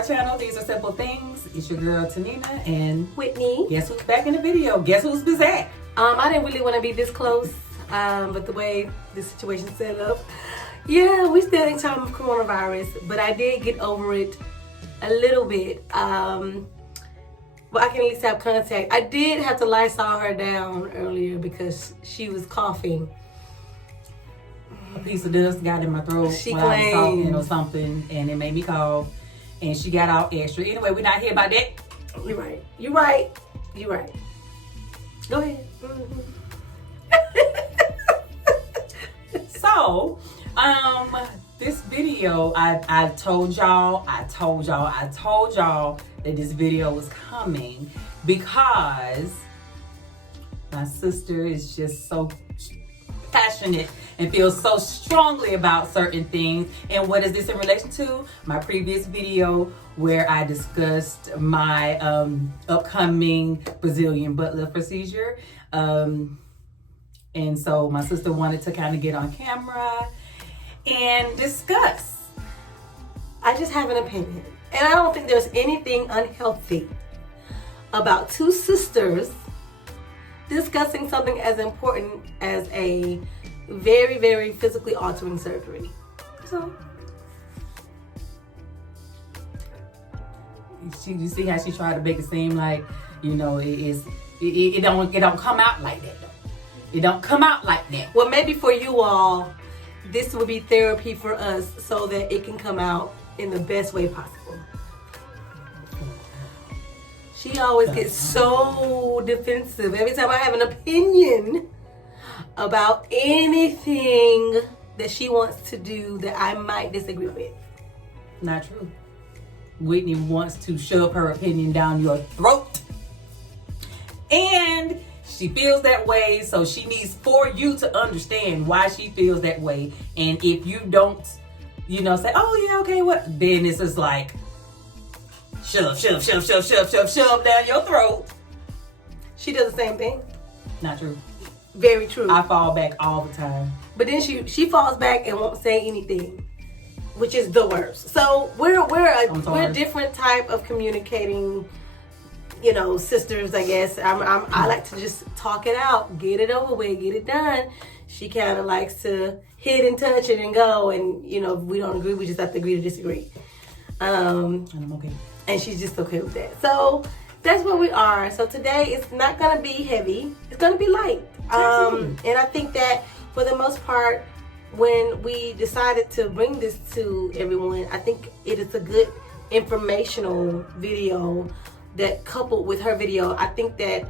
our channel. These are simple things. It's your girl Tanina and Whitney. Guess who's back in the video? Guess who's back? I didn't really want to be this close, but the way the situation set up, yeah, we still in time of coronavirus, but I did get over it a little bit. But I can at least have contact. I did have to Lysol her down earlier because she was coughing. A piece of dust got in my throat while I was talking or something, and it made me cough. And she got all extra. Anyway, we're not here about that. You're right. You're right. You're right. Go ahead. So, this video, I told y'all that this video was coming because my sister is just so passionate and feels so strongly about certain things. And what is this in relation to? My previous video where I discussed my upcoming Brazilian butt lift procedure. And so my sister wanted to kind of get on camera and discuss. I just have an opinion. And I don't think there's anything unhealthy about two sisters discussing something as important as a very, very physically altering surgery. So, you see how she tried to make it seem like, you know, it don't come out like that though. It don't come out like that. Well, maybe for you all, this would be therapy for us so that it can come out in the best way possible. She always gets so defensive every time I have an opinion about anything that she wants to do that I might disagree with. Not true. Whitney wants to shove her opinion down your throat. And she feels that way, so she needs for you to understand why she feels that way. And if you don't, you know, say, oh yeah, okay, what? Then it's just like, shove down your throat. She does the same thing. Not true. Very true. I fall back all the time. But then she falls back and won't say anything, which is the worst. So we're a different type of communicating, you know, sisters, I guess. I like to just talk it out, get it over with, get it done. She kind of likes to hit and touch it and go, and you know, if we don't agree, we just have to agree to disagree. And I'm okay. And she's just okay with that. So that's where we are. So today it's not gonna be heavy. It's gonna be light. And I think that for the most part, when we decided to bring this to everyone, I think it is a good informational video that coupled with her video, I think that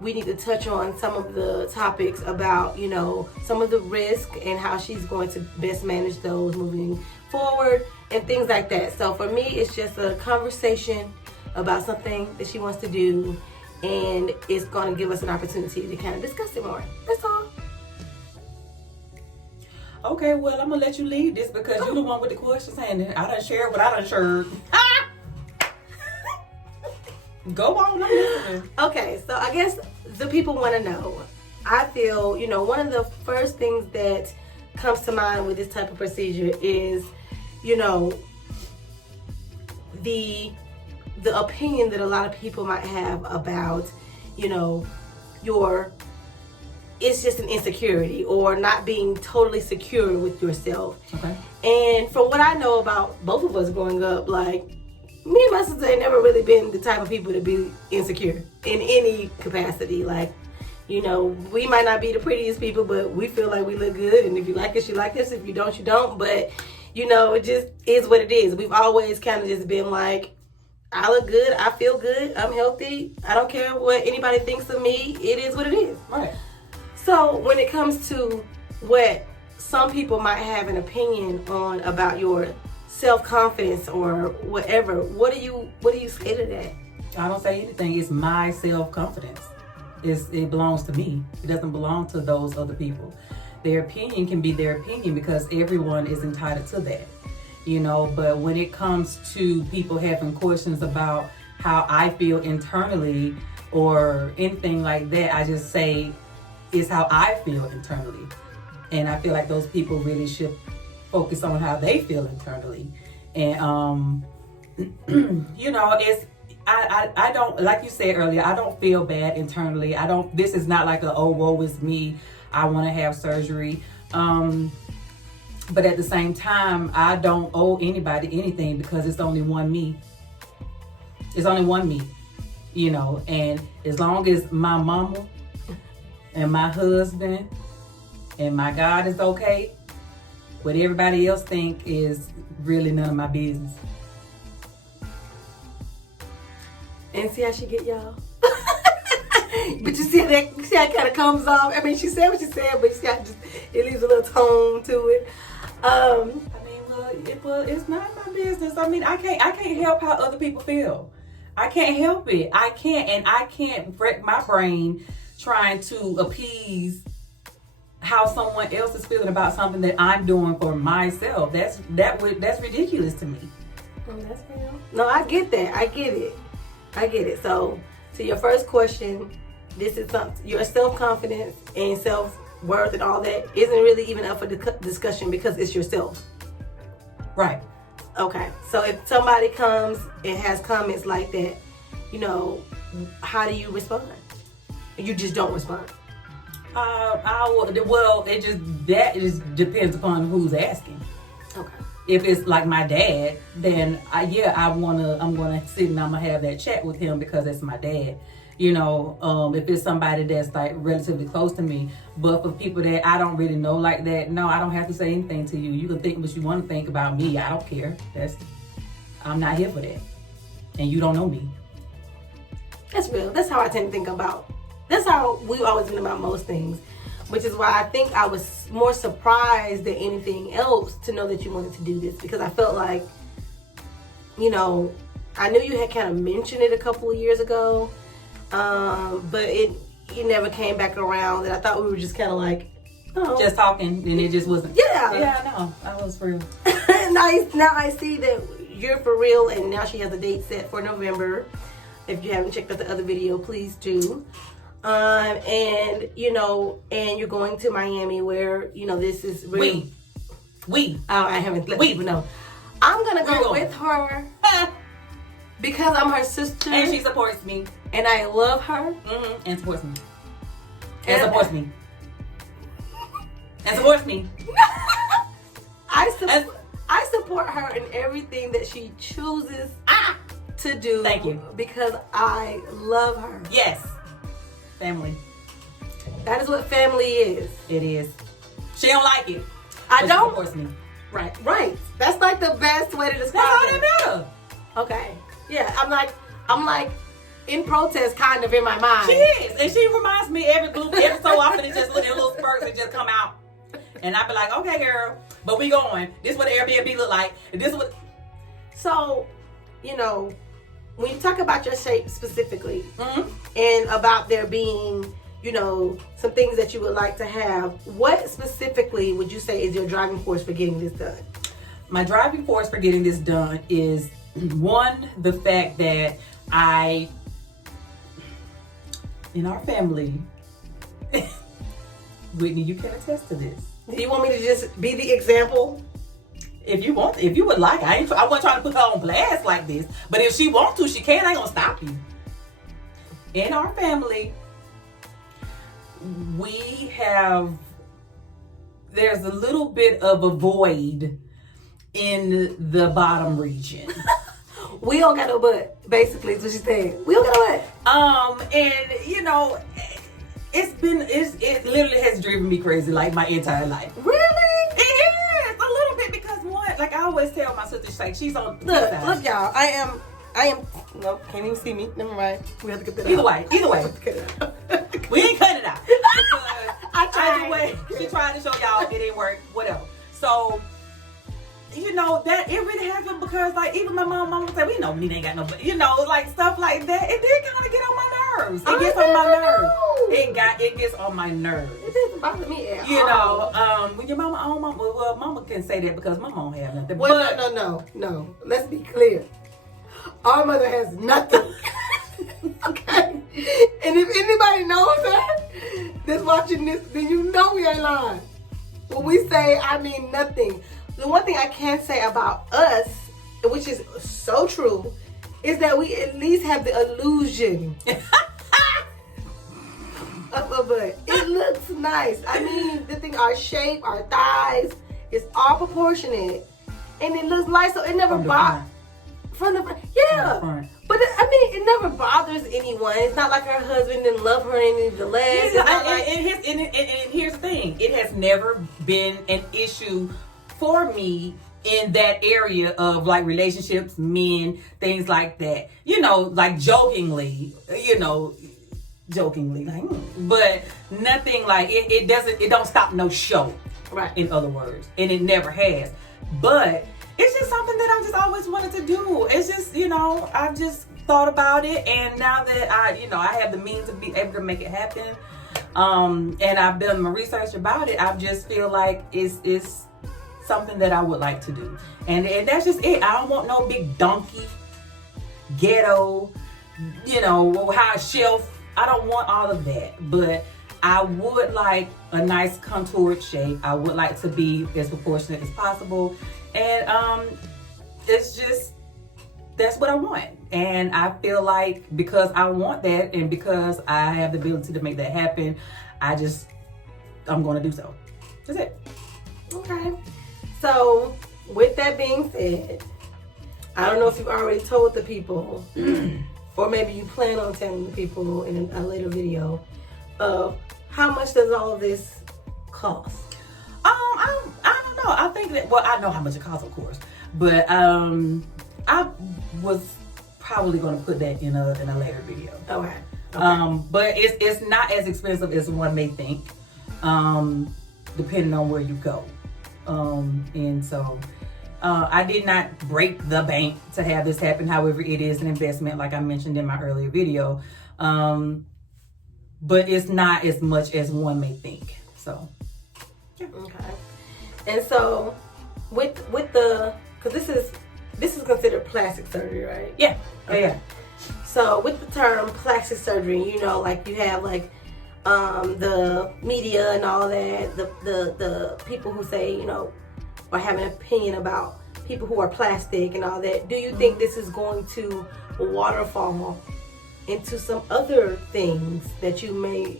we need to touch on some of the topics about, you know, some of the risk and how she's going to best manage those moving forward and things like that. So for me, it's just a conversation about something that she wants to do, and it's going to give us an opportunity to kind of discuss it more. That's all. Okay, well, I'm going to let you lead this because you're the one with the questions, and I done shared what I done shared. Go on, I'm listening. Okay, so I guess the people want to know. I feel, you know, one of the first things that comes to mind with this type of procedure is, you know, the opinion that a lot of people might have about, you know, it's just an insecurity or not being totally secure with yourself. Okay. And from what I know about both of us growing up, like, me and my sister ain't never really been the type of people to be insecure in any capacity. Like, you know, we might not be the prettiest people, but we feel like we look good. And if you like us, you like us. If you don't, you don't. But, you know, it just is what it is. We've always kind of just been like, I look good. I feel good. I'm healthy. I don't care what anybody thinks of me. It is what it is. Right. So when it comes to what some people might have an opinion on about your self-confidence or whatever, what do you say to that? I don't say anything. It's my self-confidence. It belongs to me. It doesn't belong to those other people. Their opinion can be their opinion because everyone is entitled to that, you know. But when it comes to people having questions about how I feel internally or anything like that, I just say it's how I feel internally. And I feel like those people really should focus on how they feel internally. And you know, I don't, like you said earlier, I don't feel bad internally. This is not like oh, woe is me, I want to have surgery. But at the same time, I don't owe anybody anything because it's only one me. It's only one me, you know, and as long as my mama and my husband and my God is okay, what everybody else think is really none of my business. And see how she get y'all? But you see how it kind of comes off? I mean, she said what she said, but see how it leaves a little tone to it. I mean, well, it's not my business. I mean, I can't help how other people feel. I can't help it. I can't wreck my brain trying to appease how someone else is feeling about something that I'm doing for myself. That's ridiculous to me. That's real. No, I get that. I get it. So, to your first question, this is something, your self-confidence and self-worth and all that isn't really even up for discussion because it's yourself. Right. Okay. So if somebody comes and has comments like that, you know, how do you respond? You just don't respond. Well, that just depends upon who's asking. Okay. If it's like my dad, then I'm gonna sit and I'm gonna have that chat with him because it's my dad. You know, if it's somebody that's like relatively close to me, but for people that I don't really know like that, no, I don't have to say anything to you. You can think what you want to think about me. I don't care. I'm not here for that, and you don't know me. That's real. That's how I tend to think about. That's how we've always been about most things, which is why I think I was more surprised than anything else to know that you wanted to do this, because I felt like, you know, I knew you had kind of mentioned it a couple of years ago. But you never came back around, and I thought we were just kind of like, oh, just talking, and it just wasn't. Yeah, I know. I was for real. Now I see that you're for real, and now she has a date set for November. If you haven't checked out the other video, please do. And you know, and you're going to Miami, where you know this is real. I haven't let people know. I'm gonna go with her because I'm her sister, and she supports me. And I love her. Mm-hmm. And supports me. And supports me. And supports me. I support her in everything that she chooses to do. Thank you. Because I love her. Yes. Family. That is what family is. It is. She don't like it. I don't. She supports me. Right. That's like the best way to describe That's all it. that matters. Okay. Yeah. I'm like in protest kind of in my mind. She is. And she reminds me every so often it just little spurts that just come out. And I be like, okay, girl, but we going. This is what the Airbnb look like. And this is what. So, you know, when you talk about your shape specifically, and about there being, you know, some things that you would like to have, what specifically would you say is your driving force for getting this done? My driving force for getting this done is, one, the fact that in our family, Whitney, you can attest to this. Do you want me to just be the example? If you would like, I wasn't trying to put her on blast like this, but if she wants to, she can. I ain't gonna stop you. In our family, there's a little bit of a void in the bottom region. We don't got no butt, basically, is what she's saying. We don't got no butt. And you know, it literally has driven me crazy like my entire life. Really? It is a little bit because one, like I always tell my sister, she's like, she's on. Look, y'all. I am. No, can't even see me. Never mind. We have to get that Either out. way, we ain't cutting it out. I tried. Either way, she tried to show y'all it ain't work. Whatever. So. You know, that it really happened because, like, even my mom would say, we know me ain't got no, you know, like, stuff like that. It did kind of get on my nerves. It gets on my nerves. It gets on my nerves. It doesn't bother me at all. You know, when your mama can say that because my mom have nothing. Well, no. Let's be clear. Our mother has nothing. Okay? And if anybody knows that, that's watching this, then you know we ain't lying. When we say, I mean nothing. The one thing I can say about us which is so true, is that we at least have the illusion of a butt. It looks nice. I mean, the thing, our shape, our thighs, it's all proportionate, and it looks nice. So it never bothers. From the front, yeah. But it never bothers anyone. It's not like her husband didn't love her any of the legs. And here's the thing: it has never been an issue for me in that area of like relationships, men, things like that. Like jokingly, like, but nothing like it doesn't. It don't stop no show. Right. In other words, and it never has. But it's just something that I just always wanted to do. It's just, I've just thought about it, and now that I have the means to be able to make it happen, and I've done my research about it, I just feel like it's something that I would like to do, and that's just it. I don't want no big donkey, ghetto, high shelf. I don't want all of that, but I would like a nice contoured shape. I would like to be as proportionate as possible. And it's just, that's what I want. And I feel like because I want that and because I have the ability to make that happen, I'm going to do so. That's it. Okay. So with that being said, I don't know if you've already told the people or maybe you plan on telling the people in a later video of how much does all of this cost? I don't know. I think that, well, I know how much it costs, of course, but I was probably going to put that in a later video. Okay. But it's not as expensive as one may think, depending on where you go. And so I did not break the bank to have this happen. However, it is an investment, like I mentioned in my earlier video. But it's not as much as one may think. So, yeah. Okay. And so, with the, because this is considered plastic surgery, right? Yeah. Okay. Yeah. So with the term plastic surgery, like you have like the media and all that, the people who say, or have an opinion about people who are plastic and all that. Do you think this is going to waterfall into some other things that you may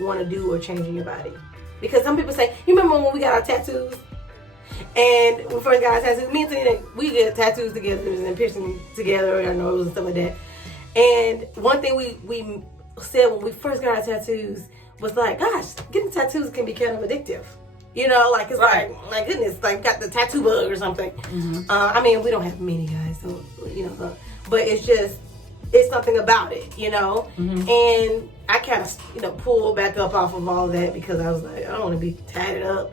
want to do or change in your body? Because some people say, you remember when we got our tattoos? And when we first got our tattoos, me and Tina, we did tattoos together and piercing together and nose and stuff like that. And one thing we said when we first got our tattoos was like, gosh, getting tattoos can be kind of addictive. Like it's right. like, my goodness, like got the tattoo bug or something. Mm-hmm. We don't have many guys, so, but it's something about it, Mm-hmm. And I kind of, pulled back up off of all that because I was like, I don't want to be tatted up,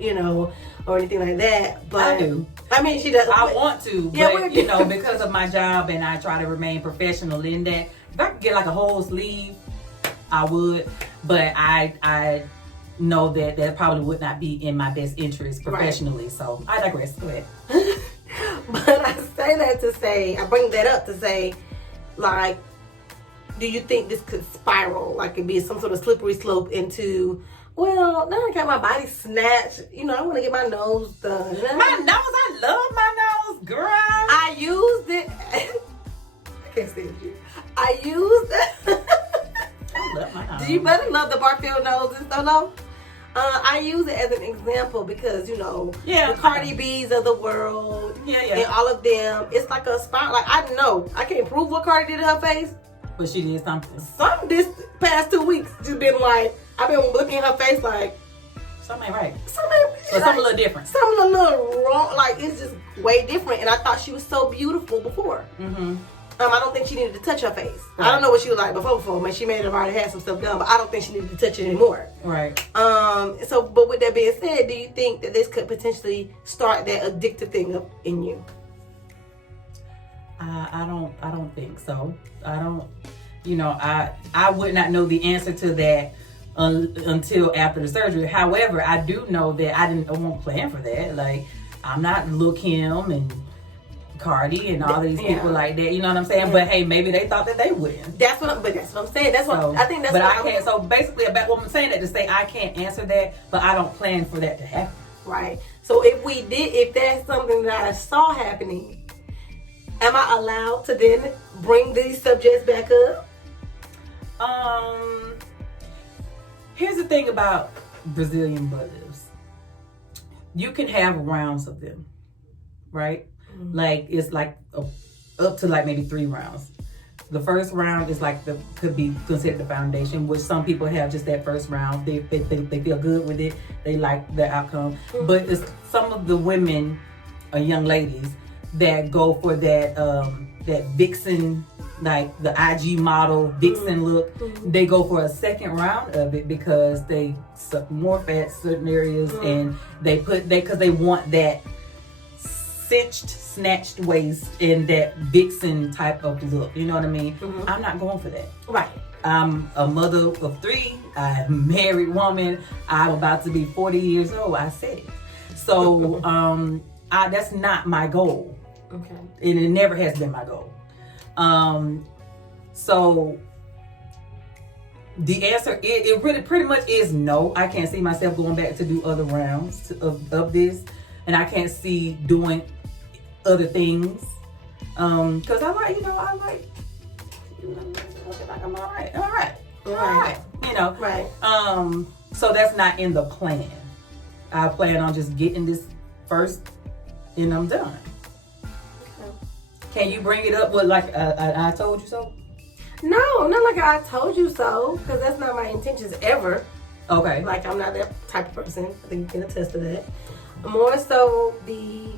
or anything like that. But I do. She does. I want to, but because of my job and I try to remain professional in that. If I could get like a whole sleeve, I would. But I know that probably would not be in my best interest professionally. Right. So I digress. Go ahead. But I bring that up to say, like, do you think this could spiral? Like, it be some sort of slippery slope into, well, now I got my body snatched. I want to get my nose done. My nose, I love my nose, girl. I used it. I can't stand you. I used it. I love my nose. Do you better love the Barfield noses, don't know? I use it as an example because, the Cardi B's of the world, and all of them, it's like a spot. Like, I know, I can't prove what Cardi did to her face, but she did something. Something this past 2 weeks just been like, I've been looking at her face like, something ain't right. Something a little different. Something a little wrong. Like, it's just way different. And I thought she was so beautiful before. Mm-hmm. I don't think she needed to touch her face. Right. I don't know what she was like before. She may have already had some stuff done, but I don't think she needed to touch it anymore. Right. So, but with that being said, do you think that this could potentially start that addictive thing up in you? I don't think so. I don't. I would not know the answer to that until after the surgery. However, I do know that I won't plan for that. Like, I'm not Lil' Kim and Cardi and all these people like that, you know what I'm saying? Yeah. But hey, maybe they thought that they wouldn't. That's what I'm saying. That's what I think. That's but what I can't. So basically, about what I'm saying that to say I can't answer that, but I don't plan for that to happen. Right. So if that's something that I saw happening, am I allowed to then bring these subjects back up? Here's the thing about Brazilian butt lifts. You can have rounds of them, right? Mm-hmm. Like it's like up to like maybe 3 rounds. The first round is like could be considered the foundation, which some people have just that first round. They feel good with it. They like the outcome. Mm-hmm. But it's some of the women or young ladies that go for that that vixen, like the IG model vixen look. Mm-hmm. They go for a second round of it because they suck more fat certain areas, and because they want that cinched, snatched waist and that vixen type of look. You know what I mean? Mm-hmm. I'm not going for that. Right. I'm a mother of 3. I'm a married woman. I'm about to be 40 years old. I said it. So that's not my goal. Okay. And it never has been my goal. So the answer, it really pretty much is no. I can't see myself going back to do other rounds of this. And I can't see doing other things. Because I'm all right. You know. Right. So that's not in the plan. I plan on just getting this first and I'm done. Okay. Can you bring it up with like I told you so? No, not like I told you so, because that's not my intentions ever. Okay. Like I'm not that type of person. I think you can attest to that. More so the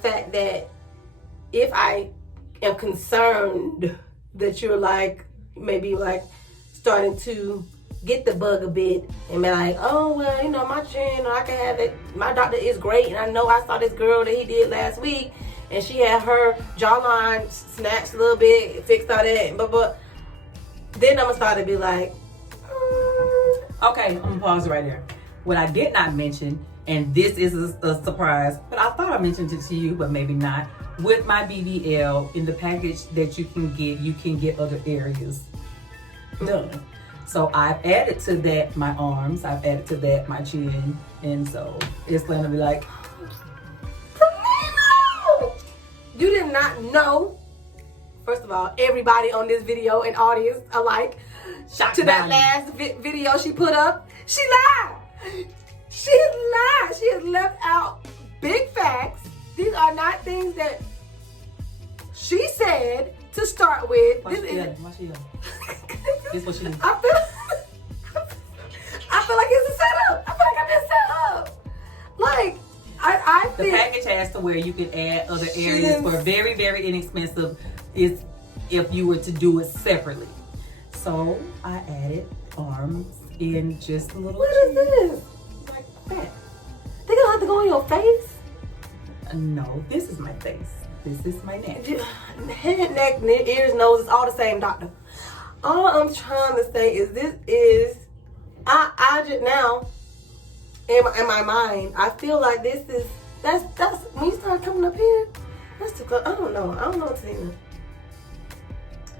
fact that if I am concerned that you're like maybe like starting to get the bug a bit and be like, oh well, you know, my chin, I can have it. My doctor is great, and I know I saw this girl that he did last week, and she had her jawline snatched a little bit, fixed all that, but then I'm gonna start to be like, Okay, I'm gonna pause right there. What I did not mention, and this is a surprise, but I thought I mentioned it to you, but maybe not. With my BBL, in the package that you can get other areas done. So I've added to that my arms, I've added to that my chin, and so it's gonna be like, you did not know. First of all, everybody on this video and audience alike, shocked to that last video she put up, she lied. She lied. She has left out big facts. These are not things that she said to start with. Why she yelling? This is what she did. I feel like it's a setup. I feel like I'm just set up. Like, I think the package has to where you can add other areas for very, very inexpensive is if you were to do it separately. So I added arms in just a little. What is this? Like that. They gonna have to go on your face? No, this is my face. This is my neck. Head, neck, ears, nose, it's all the same, doctor. All I'm trying to say is I just now in my mind, I feel like that's when you start coming up here, that's too close. I don't know what to say.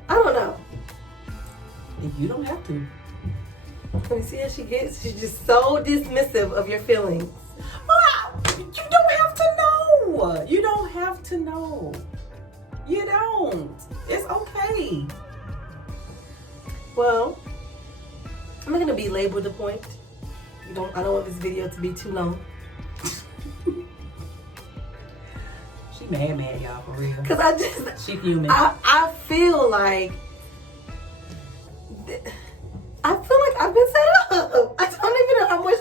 I don't know. You don't have to. Let me see how she gets. She's just so dismissive of your feelings. You don't have to know. You don't have to know. You don't. It's okay. Well, I'm not gonna belabor the point. I don't want this video to be too long. She mad, y'all, for real. Cause she fuming. I feel like I've been set up. I don't even know how much.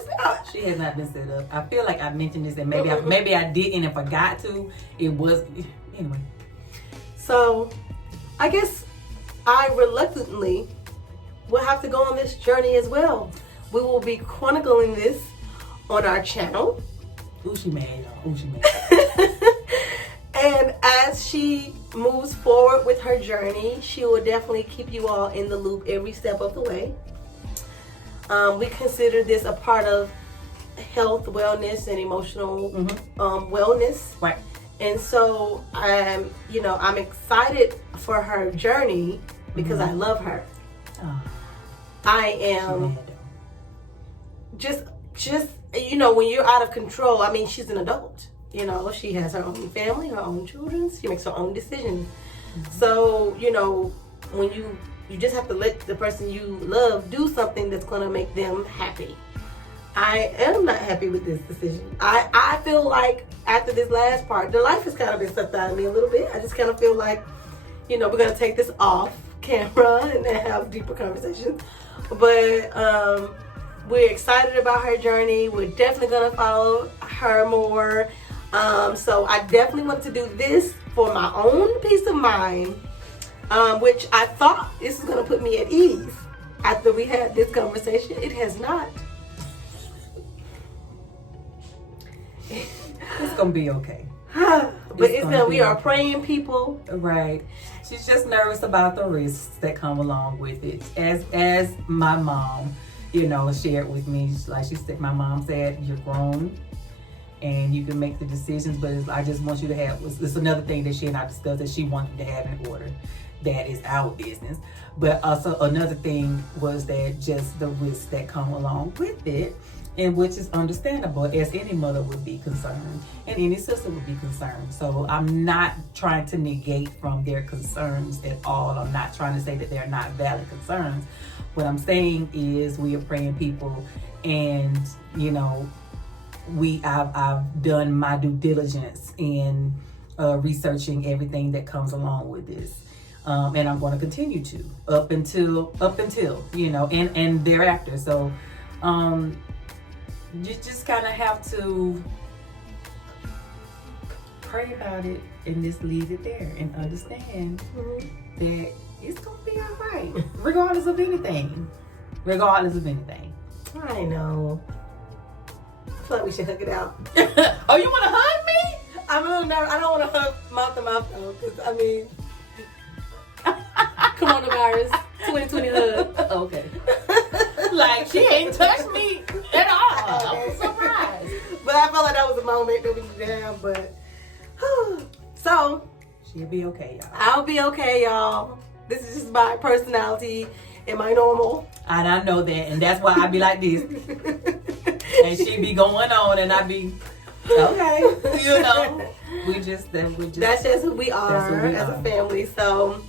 She has not been set up. I feel like I mentioned this, and maybe I didn't and forgot to. It was anyway. So, I guess I reluctantly will have to go on this journey as well. We will be chronicling this on our channel. Ooh, she mad, y'all. Ooh, she mad. And as she moves forward with her journey, she will definitely keep you all in the loop every step of the way. We consider this a part of health, wellness, and emotional wellness. Right. And so I'm excited for her journey because I love her. Oh. I am just when you're out of control. I mean, she's an adult. You know, she has her own family, her own children. She makes her own decisions. So, you know, when you just have to let the person you love do something that's going to make them happy. I am not happy with this decision. I feel like after this last part, the life has kind of been sucked out of me a little bit. I just kind of feel like, you know, we're going to take this off camera and have deeper conversations. But we're excited about her journey. We're definitely going to follow her more. So I definitely want to do this for my own peace of mind, which I thought this was going to put me at ease after we had this conversation. It has not. It's gonna be okay. But it's gonna we are praying people. Right. She's just nervous about the risks that come along with it. As my mom, you know, shared with me, like she said, my mom said, you're grown and you can make the decisions, but I just want you to have, it's another thing that she and I discussed that she wanted to have in order. That is our business. But also another thing was that just the risks that come along with it, and which is understandable, as any mother would be concerned and any sister would be concerned. So I'm not trying to negate from their concerns at all. I'm not trying to say that they're not valid concerns. What I'm saying is we are praying people, and you know, I've done my due diligence in researching everything that comes along with this. And I'm going to continue to up until you know, and thereafter. So you just kind of have to pray about it and just leave it there and understand that it's going to be all right, regardless of anything. I know. I feel like we should hook it out. Oh, you want to hug me? I'm a little nervous. I don't want to hug mouth to mouth though, because I mean, coronavirus 2020 hug. Okay. Like she ain't touched me at all. I was surprised. But I felt like that was a moment that we needed to have. But so she'll be okay, y'all. I'll be okay, y'all. This is just my personality and my normal. And I know that, and that's why I be like this. And she be going on, and I be okay. You know, we just that's just who we are as a family. So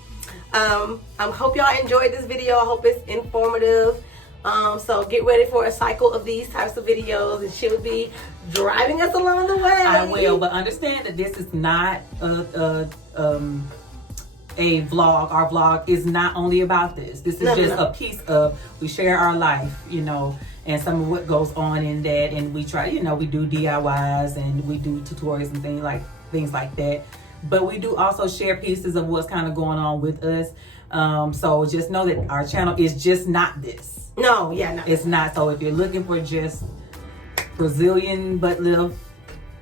I hope y'all enjoyed this video. I hope it's informative. So get ready for a cycle of these types of videos, and she'll be driving us along the way. I will, but understand that this is not a vlog. Our vlog is not only about this. This is just a piece of, we share our life, you know, and some of what goes on in that, and we try, you know, we do DIYs and we do tutorials and things like that. But we do also share pieces of what's kind of going on with us. So just know that our channel is just not this. No. It's not. So if you're looking for just Brazilian butt lift,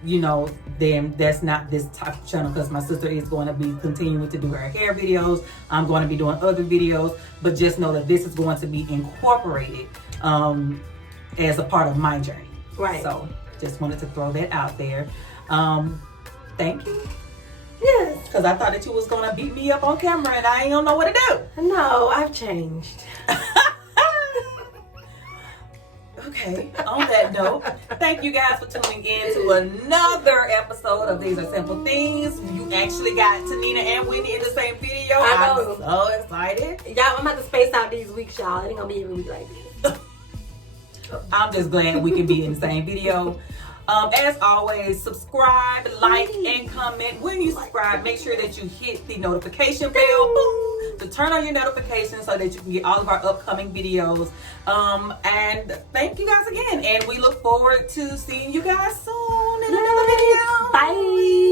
you know, then that's not this type of channel, because my sister is going to be continuing to do her hair videos. I'm going to be doing other videos, but just know that this is going to be incorporated as a part of my journey. Right. So just wanted to throw that out there. Thank you. Yes. Because I thought that you was going to beat me up on camera and I ain't gonna know what to do. No, I've changed. Okay, on that note, thank you guys for tuning in to another episode of These Are Simple Things. You actually got Tanina and Whitney in the same video. I know. I'm so excited. Y'all, I'm about to space out these weeks, y'all. It ain't gonna be every week like this. I'm just glad we can be in the same video. As always, subscribe, like, and comment. When you subscribe, make sure that you hit the notification bell, boom, to turn on your notifications so that you can get all of our upcoming videos. And thank you guys again. And we look forward to seeing you guys soon in another video. Bye.